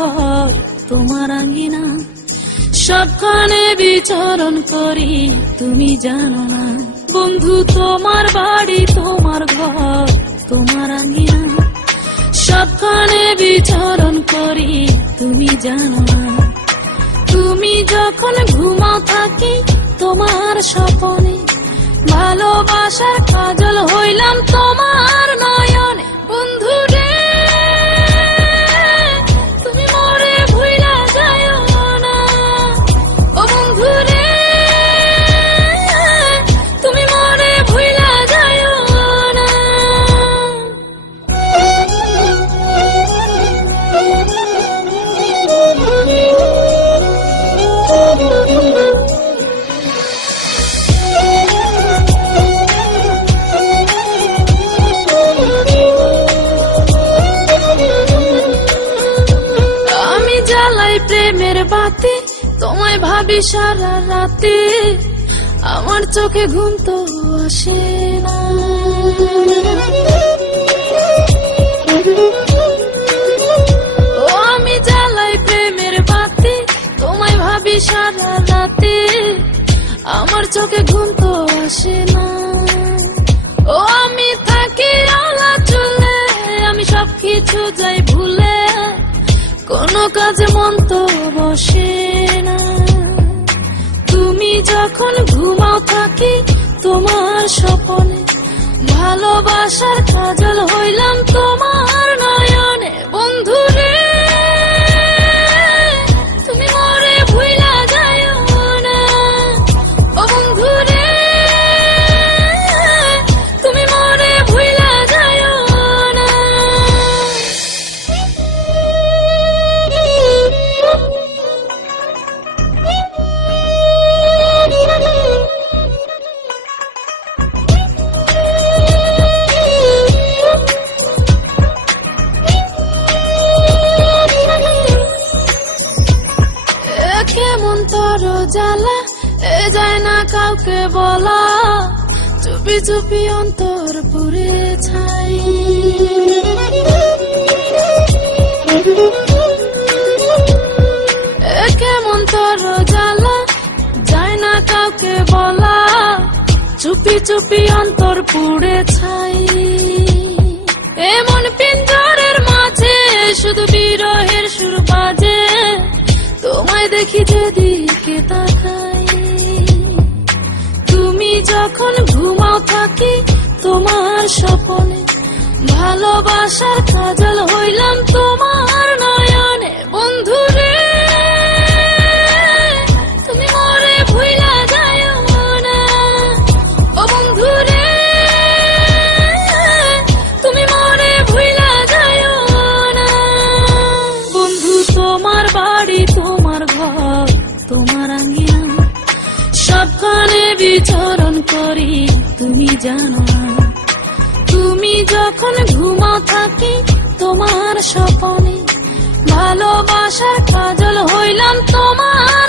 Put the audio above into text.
ঘর তোমার আঙ্গিনা, সবখানে বিচরণ করি তুমি জানো না। বন্ধু তোমার বাড়ি তোমার ঘর তোমার আঙ্গিনা, সবখানে বিচরণ করি তুমি জানো না। তুমি যখন ঘুমাও থাকি তোমার স্বপনে, ভালোবাসার কাজল হইলাম তোমার নয়নে। বন্ধু রে তুমি মরে ভুইলা যায়ো না, ও বন্ধু রে তুমি মরে ভুইলা যায়ো না। আমি জ্বালাই প্রেমের বাতি, তোমায় ভাবি সারা রাতে, আমার চোখে ঘুম তো আসে না। ও আমি জ্বালাই প্রেমের বাতি, তোমায় ভাবি সারা রাতে, আমার চোখে ঘুম তো আসে না। ও আমি থাকি আলা চুলে, আমি সবকিছু যাই ভুলে, কোনো কাজে মন তো বসে না। তুমি যখন ঘুমাও থাকি তোমার স্বপনে, ভালোবাসার কাজল হইলাম তোমার নয়নে। বন্ধু রে তুমি মরে ভুইলা যায়ো না, ও বন্ধু রে তুমি মরে ভুইলা যায়ো না। কেমন তোর জ্বালা এ যায় না কাউকে বলা, চুপি চুপি অন্তর পুরে ছাই। কেমন তোর জ্বালা যায় না কাউকে বলা, চুপি চুপি অন্তর পুড়ে ছাই। এমন পিঞ্জরের মাঝে শুধু বিরহের সুর বাজে, তোমায় দেখি যেদিকে তাকাই। তুমি যখন ঘুমাও থাকি তোমার স্বপনে, ভালোবাসার কাজল হইলাম তোমার নয়নে। বন্ধু রে তুমি মরে ভুইলা যায়ো না, ও বন্ধু রে তুমি মরে ভুইলা যায়ো না। বন্ধু তোমার বাড়ি তোমার ঘর তোমার আঙ্গিনা, সবখানে বিচরণ করি তুমি জানো না। তুমি যখন ঘুমাও থাকি তোমার স্বপনে, ভালোবাসার কাজল হইলাম তোমার